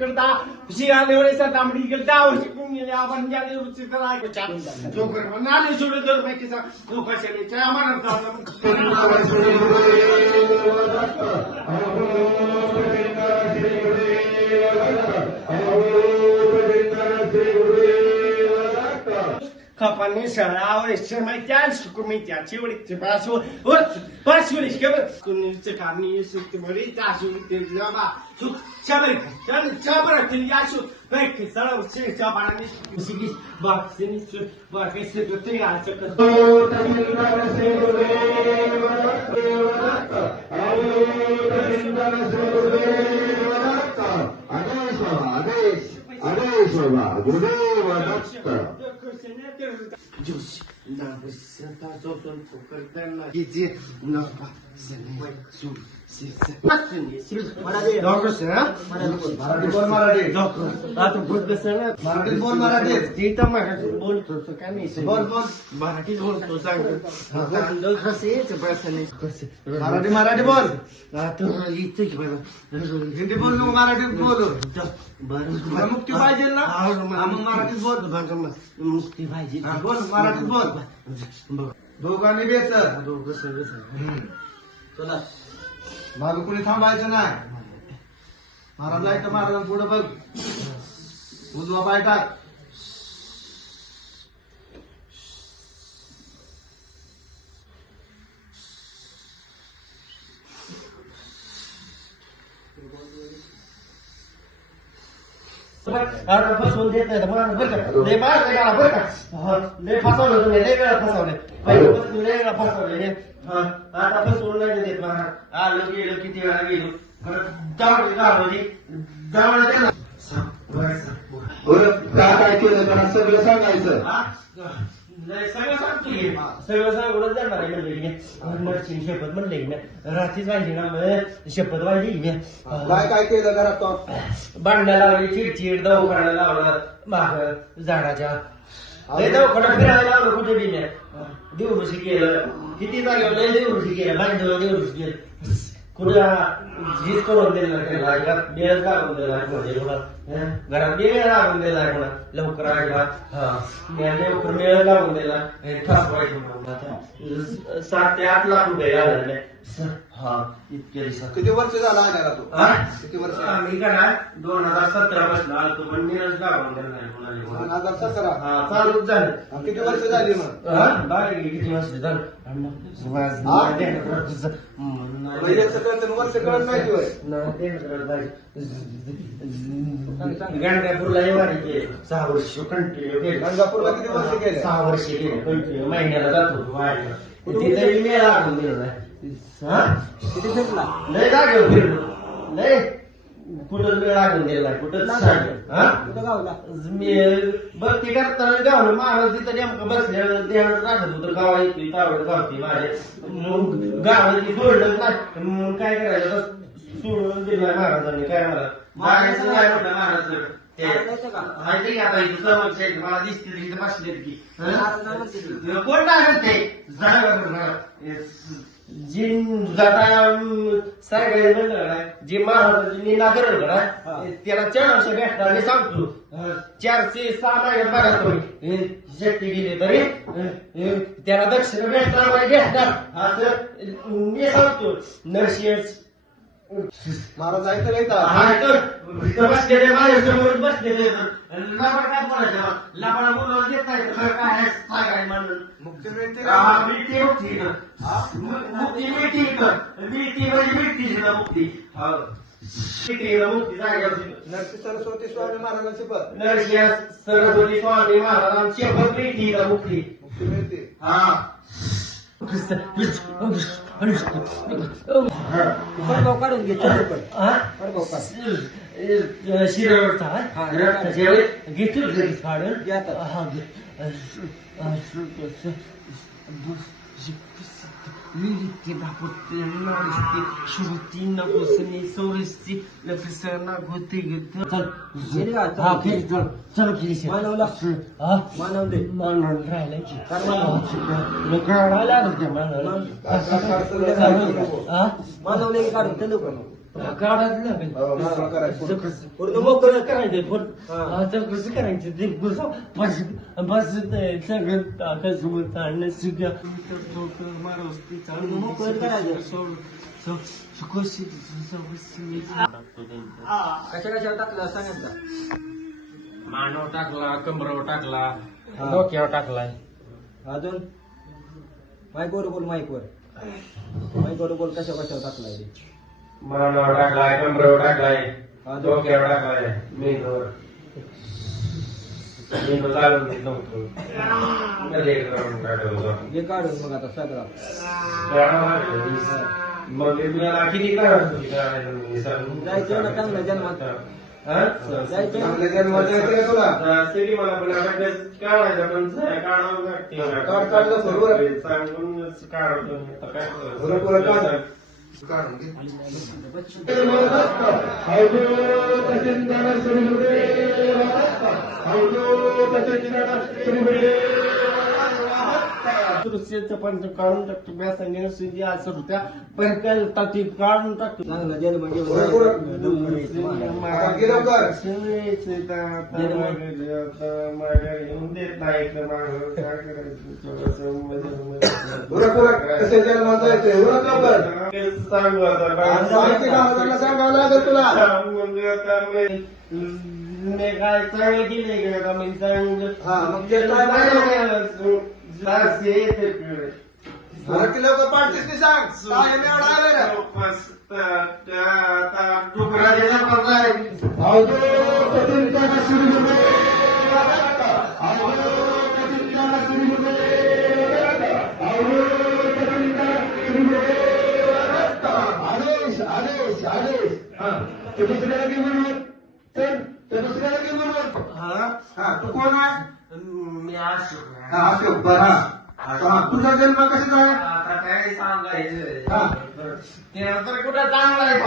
करता शियाले वेळेस तांबडी करता शिकून गेले आपण जाने रुची करा जो कर नाले सोडून जर मी किसा लोकांचे च्या आम्हाला Kapanın şarabı içmekten sıkılmayacak. Çevirikçi başı, başı ilişkiler. Kunun çıkarını sıkılmayı taşıyıp ama su çabuk, çabuk yaşı. Belki sana uçuşu çabanını sıkılmış. Bak seni şu, bak işte götür ya çıkın. Josh, now senta soson pokertana gezi na sene su Marathi बोल मराठी आता बोल कसं ना मराठी बोल मराठी ते तर मराठी बोलतो काय नाही बोल बोल मराठी बोलतो सांग मराठी मराठी बोल तू इथे हिंदी बोल मराठी बोल बरं मुक्ती पाहिजे ना मग मराठीत बोल मुक्ती पाहिजे बोल मराठीत बोल दोघांनी बेच दोघं सगळं चला मागं कुणी थांबायचं नाही महाराजला इथं महाराजांना पुढं बघ उजवा पाय टाक फसवून देत नाही बरं का लय मार बरं का लय फसवलं तुम्ही लय वेळा फसवले पहिल्यापासून लय वेळा फसवले आता फसवून नाही देत मला आलो गेलो किती वेळा गेलो काय केलं मला सगळं सांगायचं सगळं सांगतो सगळं सांगूनच जाणार आहे म्हणले शपथ म्हणले रात्रीच वाहिली ना शपथ वाहिली काय केलं घरात भांडणं लावली चिडचिड दवाखाना लावला माग झाडाच्या दवाखाना फिरायला लावलं कुठे बी देवऋषी केलं किती जागेवर लय देवऋषी केलं भांडवल देवऋषी केलं कुठं जीत करून दिला बेळ लागून दिला घरात बेळ लागून दिला लवकर लवकर मेळ लागून दिला 7 ते 8 लाख रुपये आले इतके दिवसात किती वर्ष झाला आल्याला तू किती वर्ष मी करा 2017 पासून आलो पण मेळच लागून दिला 2017 चालूच झालं किती वर्ष झाली मग बाहेर किती वर्ष झालं वर्ष कळत नाही गणगापूरला 6 वर्ष कंटिन्यू केले गणगापूरला किती वर्ष केले 6 वर्ष केले कंटिन्यू महिन्याला जातो तिथे मेळा लागून दिला किती फिरला लय जागेवर फिरलो लय कुठं वेळ लागून दिला कुठं गावला मी भक्ती करताना गावलं महाराज तिथं नेमकं बसल्या ध्यानात राखत होतं गावा येतोय तावड गावती माझ्या गावाची सोडलंच नाही काय करायचं सोडून दिलं महाराजांनी काय मारायचं काय म्हटलं महाराज माहिती आता इथं समक्ष मला दिसते तिथे बसले की कोण काय म्हणते जी जाता सगळे म्हणलं जे महाराजांची निराकरण करा त्याला 400 भेटणार मी सांगतो 406 महिन्यात बघा तुम्ही शक्ती गेली तरी त्याला दक्षिण भेटणार असं मी सांगतो नरशिंह महाराज ऐकलं येतात बसलेले माझ्यासमोर बसलेले लबाड काय बोलायचं लबाड बोलवलं देत नाही काय सांगाय म्हणून मुक्ती मिळते मिळते मुक्ती मिळते मिळती म्हणजे मिळते मुक्ती मुक्ती जागेवरती नरसिंह सरस्वती स्वामी महाराजांची शपथ नरसिंह सरस्वती स्वामी महाराजांची शपथ मिळते मुक्ती मुक्ती मिळते काढून घे शिरवरचा घेतो काढून Liliti dapurtina shruti nagosni soristi la pisana gote gita chal ha phir chal chalo please manavla ha manavle manavle raila ki karma lokala la manavle manavle काढून चलू काढायचं लागेल. हो, मोकळं करायचं. पूर्ण मोकळं करायचं पण आता कसं करायचं ते बस बस सगळं टाकायचं आणलं सुद्धा मोकळं करायचं. कशा कशावर टाकलं सांगायचं. मानव टाकला, कमरावर टाकला, हा. डोक्यावर टाकलाय. अजून माईकवर बोल, माईकवर बोल. कशा कशावर टाकलाय ते. मानवावर टाकलाय, कमरावर टाकलाय, अजून डोक्यावर टाकलाय, मेंदूवर. मेंदू चालून देत नव्हतं. मध्ये एक राऊंड टाकलं होतं. हे काढून मग आता सगळा मग ते तुला किती करायचं होती करायचं जायचं ना चांगलं जन्मात. जायचं चांगल्या जन्मात जायचं का तुला? तरी मला पण आता काढायचं पण काढावं लागते. काढलं बरोबर. सांगून काढतो आता काय बरोबर काढ. करायचं. काढून घे. दुसऱ्याचं पण काढून टाकतो. मी सांगेन सुजी असं होत्या पण काय टाकी काढून टाकतो. चांगला जन्म आता गेलं कर. देत नाही तर मागं काय करायचं. बरोबर कशा जन्मात जायचंय बरोबर कर. सांगू आता माहिती गावाला सांगावं लागेल तुला. मग आता मी काय चांगलं केलंय का मी चांगलं हा, मग ते काय नाही. मराठी लोक पाठतीस ते सांग. काय एवढा आलं ना. आदेश आदेश आदेश. हा ते दुसऱ्याला घे म्हणून. चल ते दुसऱ्याला घे म्हणून. हा तू कोण आहे. मी अशोक. हा अशोक बरं. हा तुझा जन्म कसा झाला. आता काय सांगायचं. हा तर कुठं चांगला आहे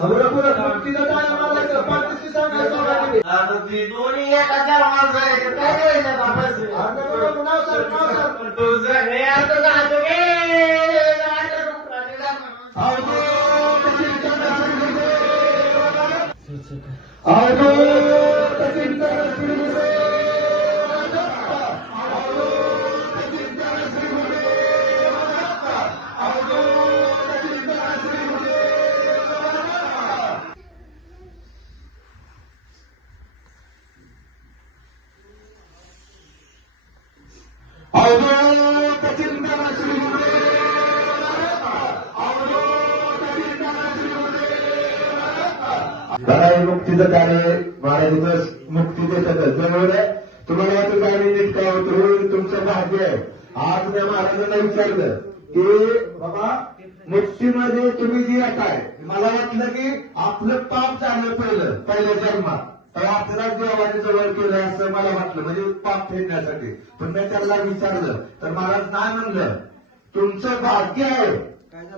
बरोबर मुक्तीला टाळ्या मारायचं. पाठतीस ते सांगायचं. आता ते दोन्ही एकाच्या माणसाचं काय करायचं आपण? नाव सांग नाव सांग. तुझं हे आता जातो काय मुक्तीचं कार्य महाराज मुक्ती देतात. त्यामुळे तुम्हाला वाटतं काय नीट काय होतं. तुमचं भाग्य आहे. आज मी महाराजांना विचारलं की बाबा मुक्तीमध्ये तुम्ही जे येताय. मला वाटलं की आपलं पाप झालं पहिल्या जन्मात तर आपल्याला देवाने जवळ केलं असं मला वाटलं. म्हणजे पाप फेडण्यासाठी. पण मी त्याला विचारलं तर महाराज नाही म्हणलं तुमचं भाग्य आहे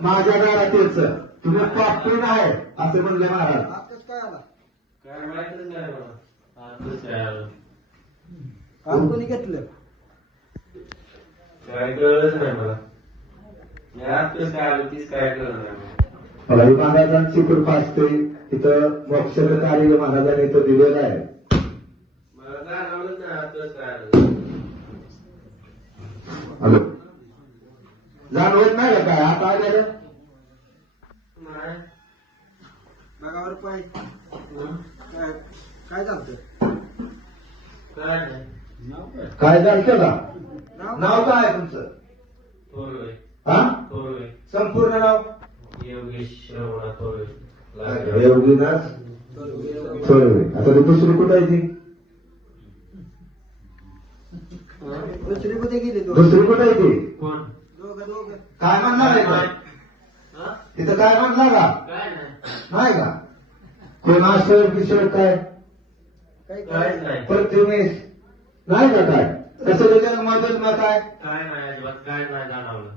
माझ्या घरात यायचं. तुम्ही पापी नाही असं म्हणले महाराज. काय आला काय माहितच नाही मला. आताच काय आलं. काम कोणी घेतलं. काय कळलंच नाही मला. मी आताच काय आलं तीच काय कळलं नाही मला. मला ही महाराजांची कृपा असते. इथं मोक्षाचं कार्य महाराजांनी इथं दिलेलं आहे. मला जाणवलंच नाही आताच काय आलं. हॅलो जाणवत नाही का काय आता आलेलं. नाही. बघावर पाय काय चालतं. काय नाही. काय झालं का. नाव काय आहे तुमचं. थोरवे. हा थोरवे. संपूर्ण नाव. योगेश श्रवणा थोरवे. योगीनाथ थोरवे. आता ती दुसरी कुठं आहे ती. दुसरी कुठे गेली. दुसरी कुठं आहे ती. कोण? दोघं काय म्हणणार आहे का हा? तिथं काय म्हणणार का काय नाही. नाही का. कोण असं किशोर काय काहीच नाही. प्रतिमेश नाही का काय. कसं जन्मात काय काय नाही अजिबात काय नाही जाणवलं.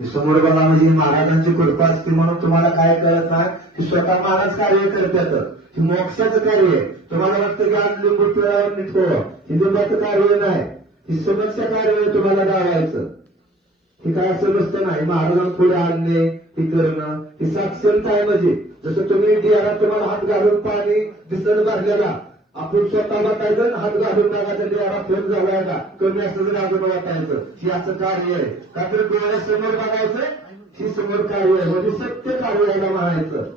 की समोर बघा म्हणजे महाराजांची कृपा असते म्हणून तुम्हाला काय कळत नाही की स्वतः महाराज कार्य करतात. हे मोक्षाचं कार्य आहे. तुम्हाला वाटतं की आज लिंबू पिळावर निघतो. हे लिंबाचं कार्य नाही. ही समस्या कार्य आहे तुम्हाला गावायचं. हे काय असं नसतं नाही. महाराजांना पुढे आणणे हे करणं ही साक्षरता आहे म्हणजे जसं तुम्ही डियारात तुम्हाला हात घालून पाणी दिसणं भरलेला आपण स्वतः वाटायचं हात घालून बघायचं डियारा फोन झालाय का कमी असलं तरी अजून वाटायचं ही असं कार्य आहे का तर डोळ्यासमोर बघायचं ही समोर कार्य आहे म्हणजे सत्य कार्य यायला म्हणायचं